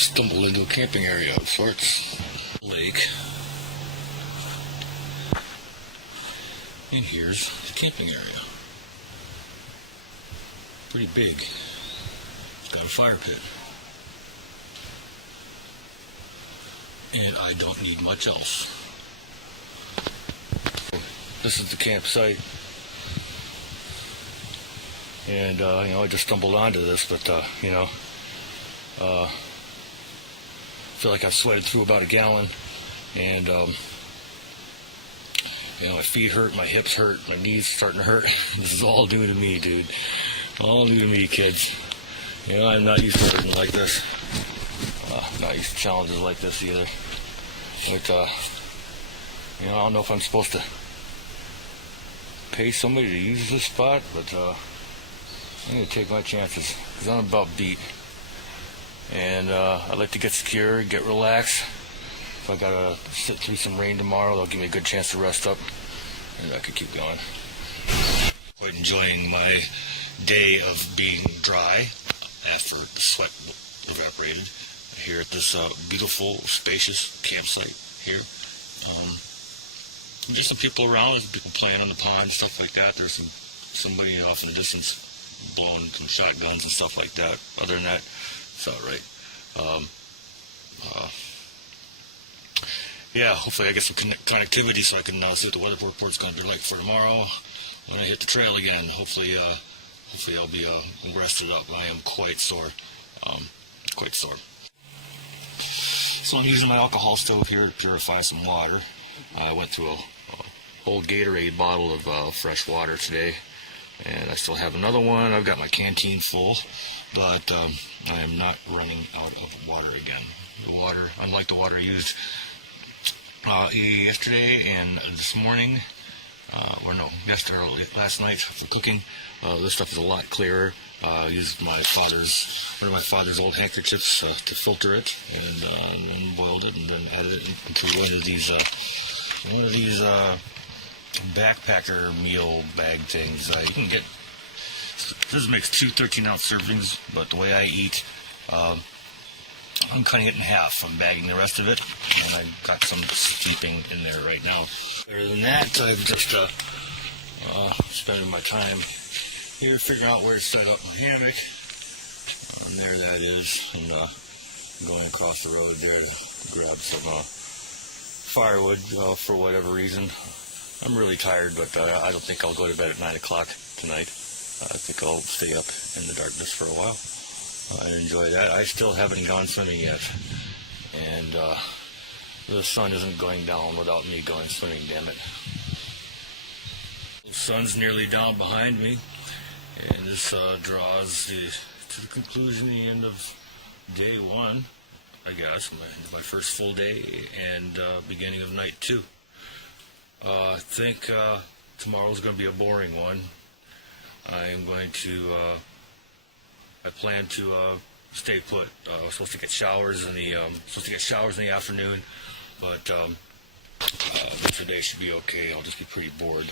Stumbled into a camping area of sorts. Lake. And here's the camping area. Pretty big. It's got a fire pit. And I don't need much else. This is the campsite. And, I just stumbled onto this, but, I feel like I've sweated through about a gallon. And, my feet hurt, my hips hurt, my knees starting to hurt. This is all new to me, dude. All new to me, kids. I'm not used to everything like this. Not used to challenges like this either. But, I don't know if I'm supposed to pay somebody to use this spot, but, I'm going to take my chances, because I'm about beat. And, I like to get secure, get relaxed. If I gotta sit through some rain tomorrow, that'll give me a good chance to rest up, and I can keep going. Quite enjoying my day of being dry after the sweat evaporated here at this beautiful, spacious campsite here. Just some people around, there's people playing on the pond, stuff like that. There's somebody off in the distance blowing some shotguns and stuff like that. Other than that, it's all right. Hopefully I get some connectivity so I can see what the weather report's going to be like for tomorrow when I hit the trail again. Hopefully I'll be rested up. I am quite sore. So I'm using my alcohol stove here to purify some water. I went through a whole Gatorade bottle of fresh water today, and I still have another one. I've got my canteen full, but I am not running out of water again. The water, unlike the water I used yesterday and this morning, last night for cooking, this stuff is a lot clearer. I used one of my father's old handkerchiefs to filter it, and then boiled it, and then added it into one of these backpacker meal bag things. You can get, this makes 2 13-ounce servings, but the way I eat, I'm cutting it in half. I'm bagging the rest of it, and I've got some sleeping in there right now. Other than that, I'm just spending my time here figuring out where to set up my hammock. And there that is, and going across the road there to grab some firewood for whatever reason. I'm really tired, but I don't think I'll go to bed at 9 o'clock tonight. I think I'll stay up in the darkness for a while. I enjoy that. I still haven't gone swimming yet, and the sun isn't going down without me going swimming, damn it. The sun's nearly down behind me, and this draws to the conclusion, the end of day 1, I guess, my first full day, and beginning of night 2. I think tomorrow's going to be a boring one. I plan to stay put. I was supposed to get showers in the afternoon, but today should be okay. I'll just be pretty bored.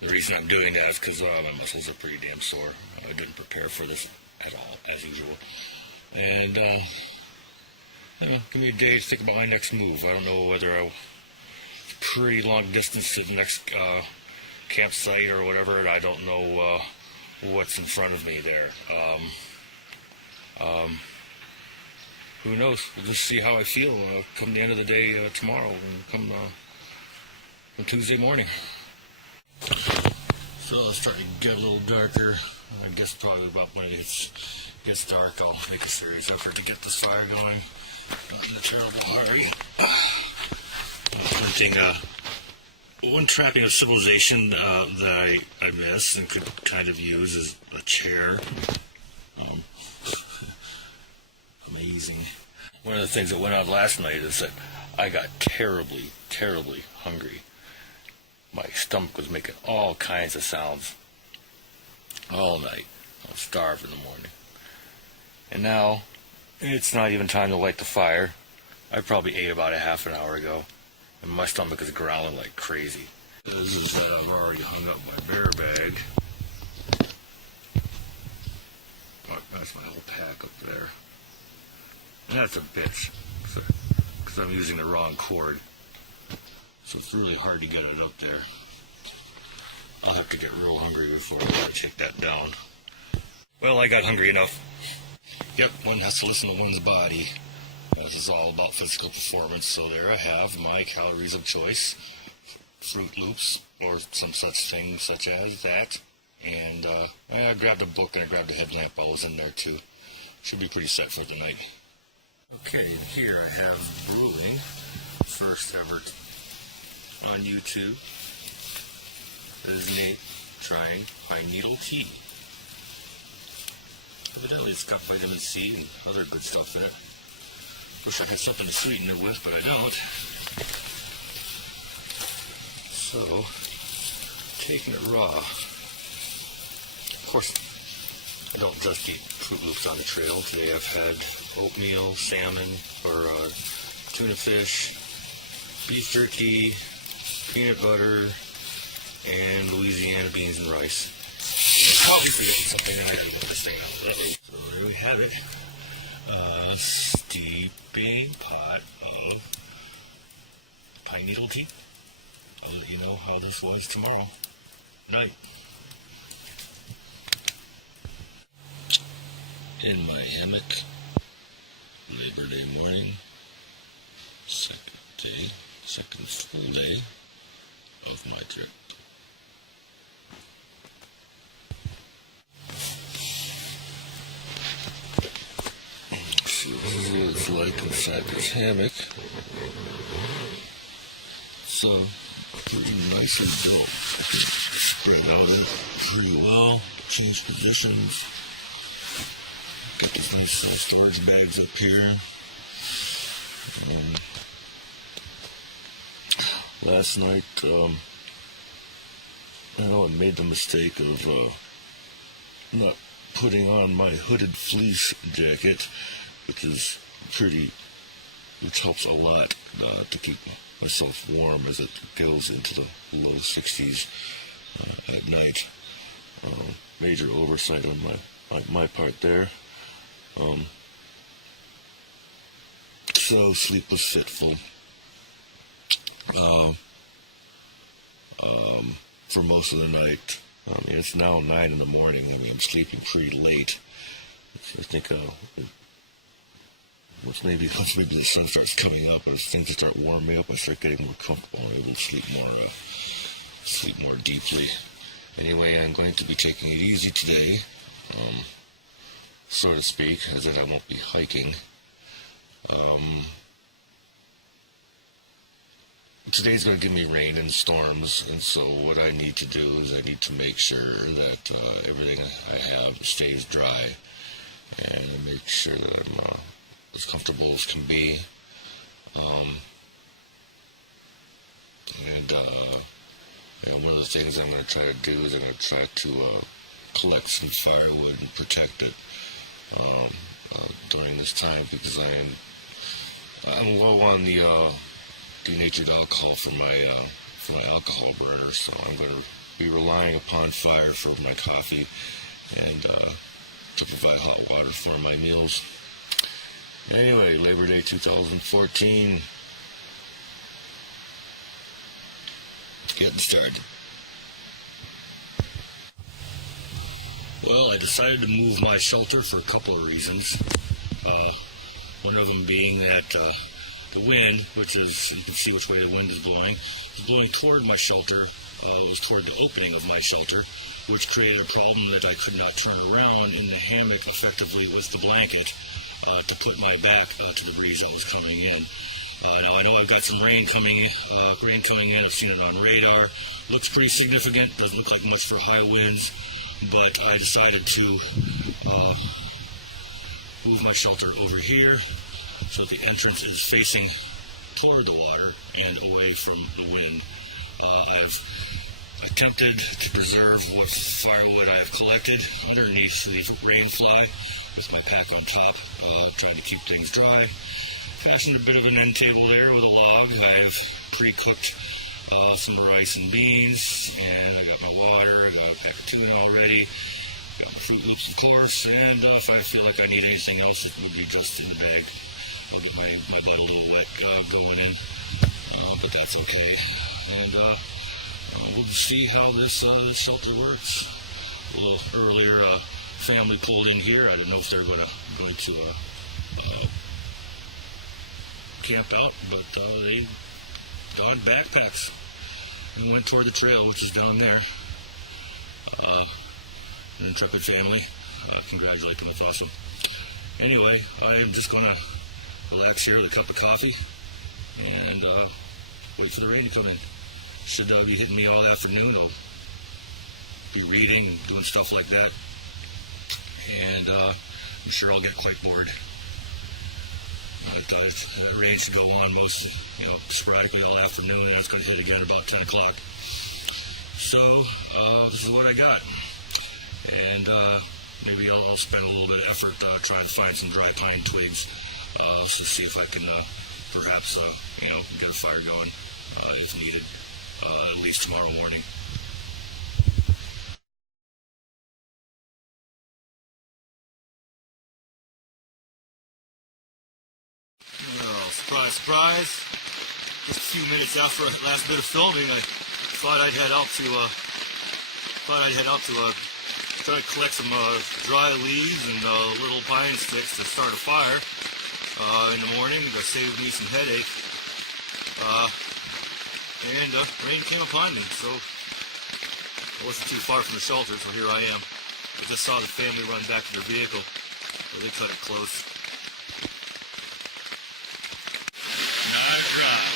The reason I'm doing that is because my muscles are pretty damn sore. I didn't prepare for this at all, as usual. And give me a day to think about my next move. I don't know whether it's pretty long distance to the next campsite or whatever, and I don't know what's in front of me there. Who knows? We'll just see how I feel come the end of the day tomorrow, and come Tuesday morning. So it's starting to get a little darker. I guess probably about when it gets dark, I'll make a serious effort to get this fire going. Not in a terrible hurry. One trapping of civilization that I miss and could kind of use is a chair. Amazing. One of the things that went on last night is that I got terribly, terribly hungry. My stomach was making all kinds of sounds all night. I was starved in the morning. And now, it's not even time to light the fire. I probably ate about a half an hour ago, and my stomach is growling like crazy. This is that I've already hung up my bear bag. My That's my whole pack up there. And that's a bitch, because I'm using the wrong cord. So it's really hard to get it up there. I'll have to get real hungry before I take that down. Well, I got hungry enough. Yep, one has to listen to one's body. This is all about physical performance, so there I have my calories of choice. Fruit Loops, or some such thing such as that. And I grabbed a book and I grabbed a headlamp while I was in there too. Should be pretty set for the night. Okay, here I have brewing. First ever on YouTube. Is Nate trying pine needle tea. Evidently it's got vitamin C and other good stuff in it. Wish I had something to sweeten it with, but I don't. So, taking it raw. Of course, I don't just eat Fruit Loops on the trail. Today I've had oatmeal, salmon, or tuna fish, beef jerky, peanut butter, and Louisiana beans and rice. Probably forget something I had to put this thing out. So there we have it. Steeping pot of pine needle tea. I'll let you know how this was tomorrow night. In my hammock, Labor Day morning, second full day of my trip. See what it's like inside this hammock. So, pretty nicely built. Spread out it pretty well. Change positions. Got these nice storage bags up here. Last night, I know I made the mistake of not putting on my hooded fleece jacket, which helps a lot to keep myself warm as it goes into the low 60s at night. Major oversight on my part there. So sleep was fitful. For most of the night. It's now 9 in the morning. I'm sleeping pretty late. I think once maybe the sun starts coming up, as things start warming up, I start getting more comfortable and able to sleep more deeply. Anyway, I'm going to be taking it easy today, so to speak, as that I won't be hiking. Today's going to give me rain and storms, and so what I need to do is I need to make sure that everything I have stays dry, and make sure that I'm as comfortable as can be. One of the things I'm going to try to do is I'm going to try to collect some firewood and protect it during this time, because I'm low on the denatured alcohol for my alcohol burner, so I'm going to be relying upon fire for my coffee and to provide hot water for my meals. Anyway, Labor Day 2014, getting started. Well, I decided to move my shelter for a couple of reasons. One of them being that the wind, which is, you can see which way the wind is blowing toward my shelter. It was toward the opening of my shelter, which created a problem that I could not turn around in the hammock effectively with the blanket to put my back to the breeze that was coming in. Now I know I've got some rain coming in. I've seen it on radar. Looks pretty significant. Doesn't look like much for high winds, but I decided to move my shelter over here so that the entrance is facing toward the water and away from the wind. I've attempted to preserve what firewood I have collected underneath the rain fly with my pack on top, trying to keep things dry. Fashioned a bit of an end table there with a log. I've pre-cooked some rice and beans, and I got my water, I got a pack of tuna already. Got my Fruit Loops, of course, and if I feel like I need anything else, it would be just in the bag. I'll get my butt a little wet going in, but that's okay. And we'll see how this shelter works. A little earlier, family pulled in here. I didn't know if they were going to camp out, but they donned backpacks and went toward the trail, which is down there. An intrepid family. Congratulate them, it's awesome. Anyway, I am just going to relax here with a cup of coffee and wait for the rain to come in. Should be hitting me all afternoon. I'll be reading and doing stuff like that. And I'm sure I'll get quite bored. The rain should go on most, sporadically all afternoon, and it's going to hit again about 10 o'clock. So, this is what I got. And maybe I'll spend a little bit of effort trying to find some dry pine twigs to see if I can perhaps, get a fire going if needed, at least tomorrow morning. Oh, surprise, surprise. Just a few minutes after that last bit of filming, I thought I'd head out to try to collect some dry leaves and little pine sticks to start a fire in the morning. That saved me some headache. And rain came upon me, so I wasn't too far from the shelter, so here I am. I just saw the family run back to their vehicle, so they cut it close. Night ride.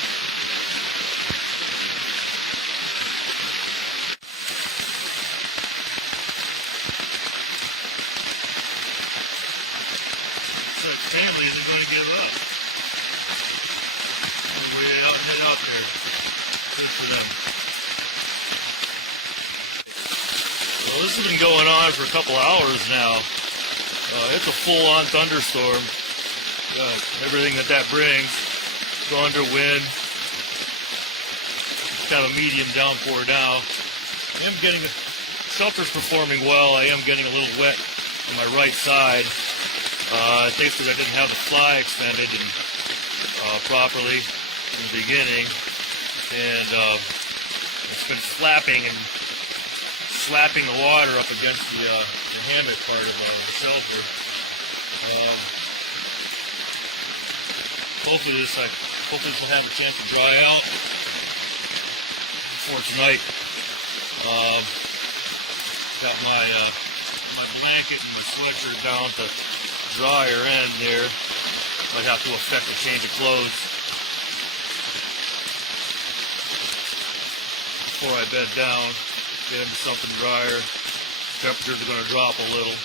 So family isn't going to give up. They're way out and head out there. Good for them. Well, this has been going on for a couple hours now. It's a full-on thunderstorm. Everything that brings. Thunder, wind. It's kind of a medium downpour now. The shelter's performing well. I am getting a little wet on my right side. I think because I didn't have the fly extended properly in the beginning. And it's been slapping the water up against the hammock part of the shelter. Hopefully this will have a chance to dry out before tonight. Got my blanket and my sweatshirt down to drier end there. Might have to affect a change of clothes before I bed down. Get into something drier. Temperatures are going to drop a little.